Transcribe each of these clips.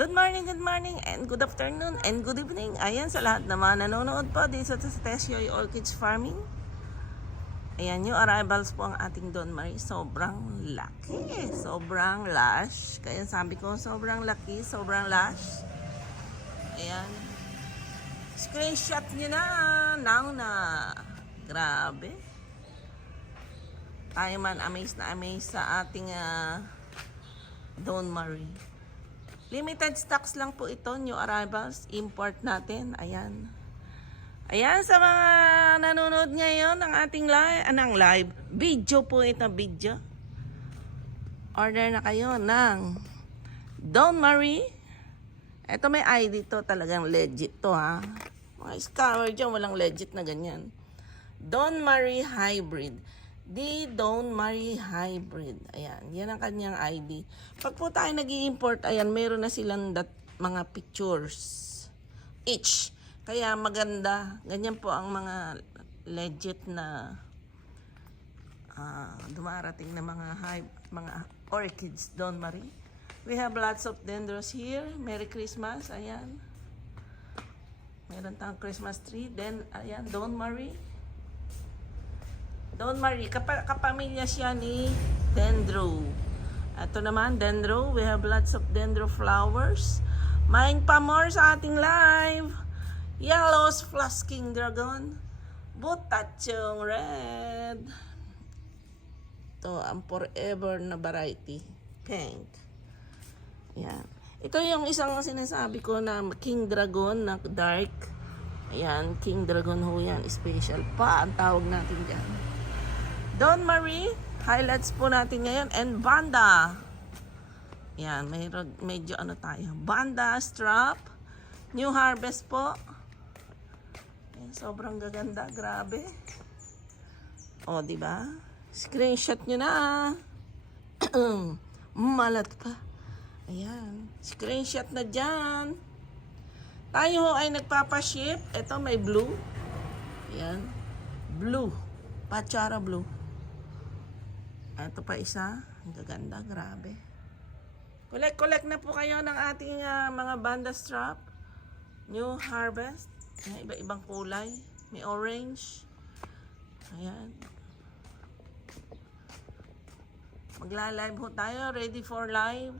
good morning, and good afternoon, and good evening. Ayan sa lahat naman nanonood po dito sa Tesyoy Orchids Farming. Ayan, new arrivals po ang ating Don Marie. Sobrang laki, sobrang lush. Kaya sabi ko, sobrang laki, sobrang lush. Ayan. Screenshot nyo na, now na. Grabe. Tayo man amazed na amazed sa ating Don Marie. Limited stocks lang po ito, new arrivals, import natin. Ayan. Ayan sa mga nanonood ngayon ng ating live video po ito, video. Order na kayo ng Don Marie. Ito may ID to, talagang legit to ha. Mga scammer dyan, walang legit na ganyan. Don Marie Hybrid. Don Marie Hybrid. Ayan, yan ang kanyang ID. Pag po tayo nag-i-import, ayan, meron na silang mga pictures each. Kaya maganda. Ganyan po ang mga legit na dumarating na mga orchids Don Marie. We have lots of dendros here. Merry Christmas. Ayan. Meron tayong Christmas tree. Then, ayan, Don Marie. Don Marie, kapamilya siya ni dendro. Ito naman, dendro. We have lots of dendro flowers. Main pa more sa ating live. Yellow's Flasking Dragon. Butachong Red. Ito, ang forever na variety. Pink. Ayan. Ito yung isang sinasabi ko na King Dragon na dark. Ayan, King Dragon ho yan. Special pa ang tawag natin dyan. Don Marie, highlights po natin ngayon, and Banda. Yan, medyo ano tayo. Banda strap. New harvest po. Yan, sobrang gaganda, grabe. O, di ba? Screenshot nyo na. Malat pa. Ayan, screenshot na dyan. Tayo ho ay nagpapaship. Ito may blue. Ayan, blue. Pachara blue. Ito pa isa. Ang gaganda. Grabe. Collect na po kayo ng ating mga banda strap. New harvest. Iba-ibang kulay. May orange. Ayan. Magla-live ho tayo. Ready for live.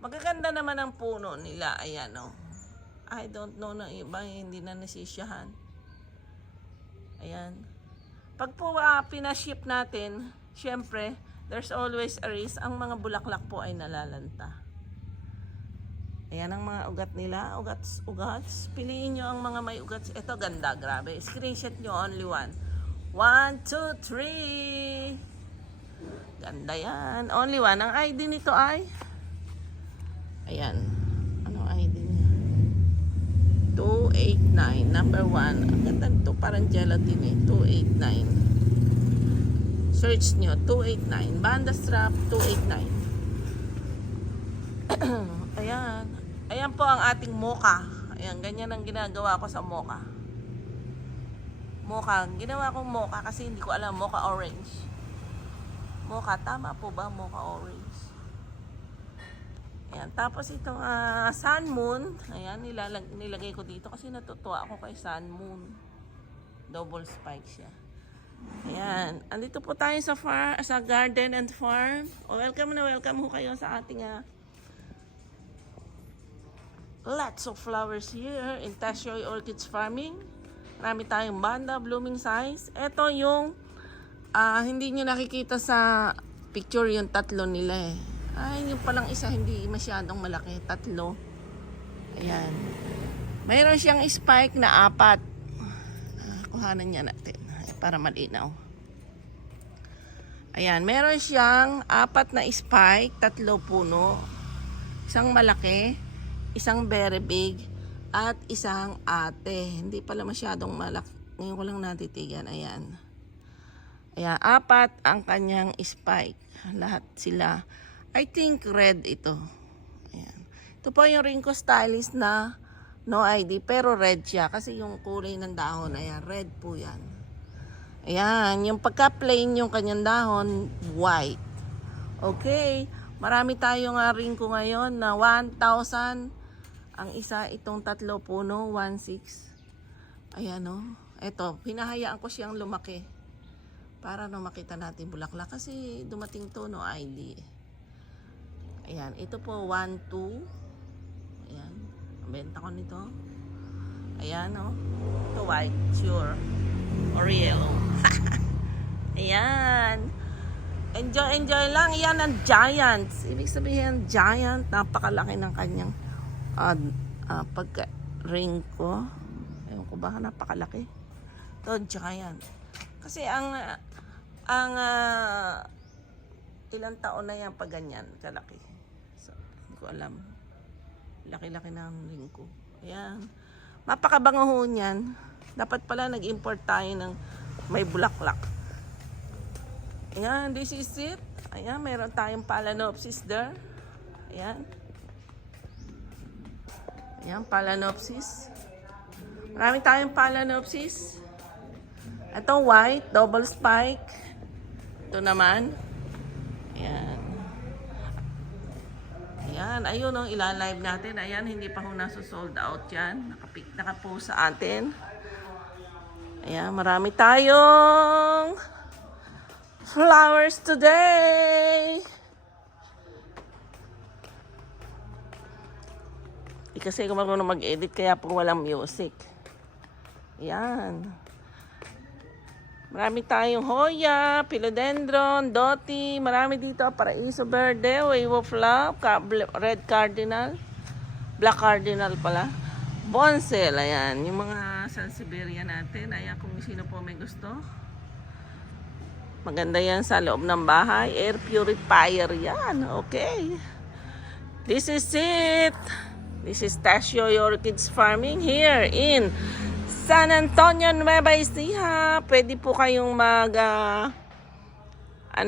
Magaganda naman ang puno nila. Ayan o. I don't know na iba. Hindi na nasisyahan. Ayan. Pag po pinaship natin, syempre, there's always a risk. Ang mga bulaklak po ay nalalanta. Ayan ang mga ugat nila. Ugats. Piliin nyo ang mga may ugats. Ito ganda, grabe. Screenshot nyo, only one. 1, 2, 3. Ganda yan. Only one. Ang ID nito ay, ayan. Ano ID niya? 289. Number 1. Ang ganda nito. Parang gelatin eh. 289. Search nyo, 289. Banda strap, 289. Ayan. Ayan po ang ating mocha. Ayan, ganyan ang ginagawa ko sa mocha. Mocha. Ginawa kong mocha kasi hindi ko alam. Mocha orange. Mocha. Tama po ba? Mocha orange. Ayan. Tapos itong sun moon. Ayan, nilagay ko dito kasi natutuwa ako kay sun moon. Double spike siya. Ayan, andito po tayo sa garden and farm. Welcome ho kayo sa ating lots of flowers here in Tesyoy Orchids Farming. Marami tayong banda, blooming size. Ito yung hindi nyo nakikita sa picture yung tatlo nila eh. Ay, yung palang isa hindi masyadong malaki, tatlo. Ayan. Mayroon siyang spike na 4. Kuhanan niya natin para malinaw. Ayan, meron siyang 4 na spike, 3 puno, isang malaki, isang very big, at isang ate. Hindi pala masyadong malaki. Ngayon ko lang natitigan. Ayan. Ayan, 4 ang kanyang spike. Lahat sila. I think red ito. Ayan. Ito po yung Rinco Stylist na no ID, pero red siya. Kasi yung kulay ng dahon, ayan, red po yan. Ayan, yung pagka-plain yung kanyang dahon, white. Okay, marami tayong Rinco ngayon na 1,000 Ang isa, itong tatlo puno, 1.6. Ayan o. Ito, hinahayaan ko siyang lumaki. Para no makita natin bulaklak. Kasi dumating to no ID. Ayan, ito po 1, 2. Ayan, ang benta ko nito. Ayan o. Ito white, sure. Or yellow. Ayan. Enjoy lang. Yan ang giants. Ibig sabihin, giant. Napakalaki ng kanyang pagka-ring ko. Ewan ko ba, napakalaki. Ito, giant. Kasi ang ilang taon na yan pag ganyan, kalaki. So, hindi ko alam. Laki-laki ng ring ko. Ayan. Mapakabango ho niyan. Dapat pala nag-import tayo ng may bulaklak. Ayan, this is it. Ayan, meron tayong Phalaenopsis there. Ayan. Ayan, Phalaenopsis. Marami tayong Phalaenopsis. Ito white, double spike. Ito naman. Ayan. Ayan, ayun o, ilalive natin. Ayan, hindi pa ho nasa-sold out yan. Nakapost sa atin. Ayan, marami tayong flowers today. Kasi kung marunong mag-edit, kaya po walang music. Ayan. Marami tayong Hoya, Philodendron, Doti, marami dito, Paraiso Verde, Wave of Love, Red Cardinal, Black Cardinal pala, Bonsel, ayan, yung mga Sansevieria natin, ayan kung sino po may gusto. Maganda yan sa loob ng bahay, air purifier yan, okay. This is it. This is Tasio Orchids Farming here in San Antonio, Nueva Ecija. Pwede po kayong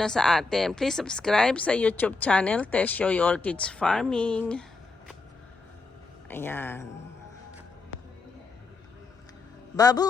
sa atin. Please subscribe sa YouTube channel, Tasio Orchids Farming. Ayan. Babu!